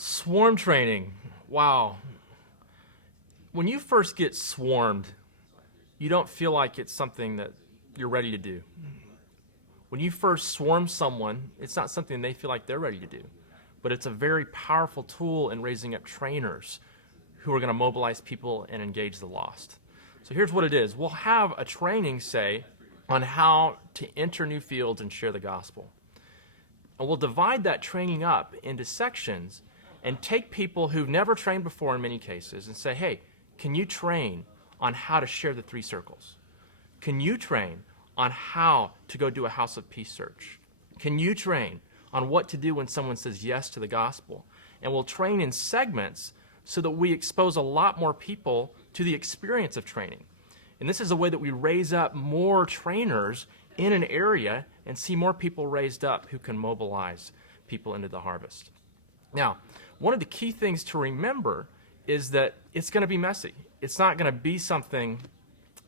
Swarm training. Wow. When you first get swarmed, you don't feel like it's something that you're ready to do. When you first swarm someone, it's not something they feel like they're ready to do. But it's a very powerful tool in raising up trainers who are going to mobilize people and engage the lost. So here's what it is. We'll have a training, say, on how to enter new fields and share the gospel. And we'll divide that training up into sections and take people who've never trained before in many cases and say, hey, can you train on how to share the 3 circles? Can you train on how to go do a house of peace search? Can you train on what to do when someone says yes to the gospel? And we'll train in segments so that we expose a lot more people to the experience of training. And this is a way that we raise up more trainers in an area and see more people raised up who can mobilize people into the harvest. Now, one of the key things to remember is that it's going to be messy. It's not going to be something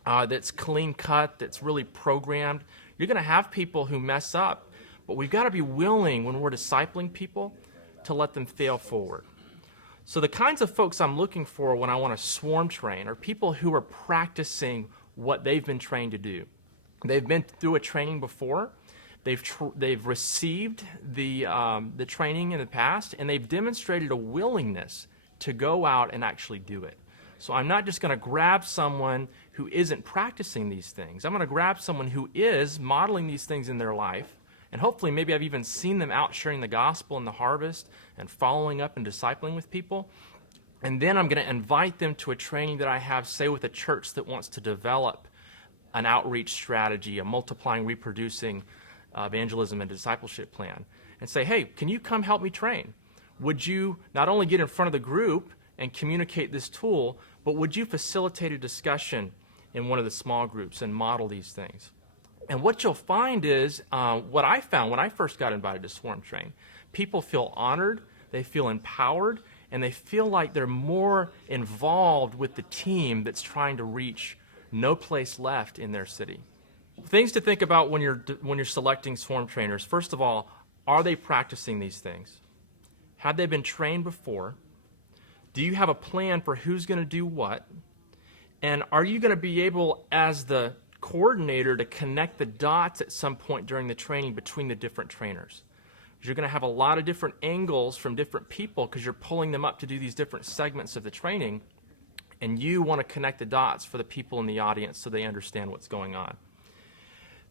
that's clean cut, that's really programmed. You're going to have people who mess up, but we've got to be willing when we're discipling people to let them fail forward. So the kinds of folks I'm looking for when I want to swarm train are people who are practicing what they've been trained to do. They've been through a training before. They've received the training in the past, and they've demonstrated a willingness to go out and actually do it. So I'm not just going to grab someone who isn't practicing these things. I'm going to grab someone who is modeling these things in their life, and hopefully maybe I've even seen them out sharing the gospel in the harvest and following up and discipling with people. And then I'm going to invite them to a training that I have, say, with a church that wants to develop an outreach strategy, a multiplying, reproducing evangelism and discipleship plan, and say, hey, can you come help me train? Would you not only get in front of the group and communicate this tool, but would you facilitate a discussion in one of the small groups and model these things? And what you'll find is, what I found when I first got invited to Swarm Train, people feel honored, they feel empowered, and they feel like they're more involved with the team that's trying to reach no place left in their city. Things to think about when you're selecting swarm trainers. First of all, are they practicing these things? Have they been trained before? Do you have a plan for who's going to do what? And are you going to be able, as the coordinator, to connect the dots at some point during the training between the different trainers? Because you're going to have a lot of different angles from different people because you're pulling them up to do these different segments of the training, and you want to connect the dots for the people in the audience so they understand what's going on.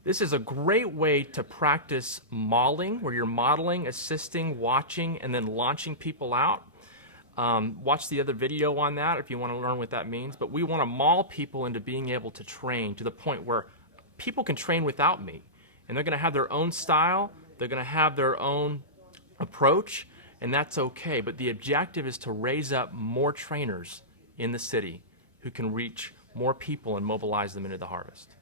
This is a great way to practice modeling, where you're modeling, assisting, watching, and then launching people out. Watch the other video on that if you want to learn what that means. But we want to maul people into being able to train to the point where people can train without me. And they're going to have their own style. They're going to have their own approach. And that's okay. But the objective is to raise up more trainers in the city who can reach more people and mobilize them into the harvest.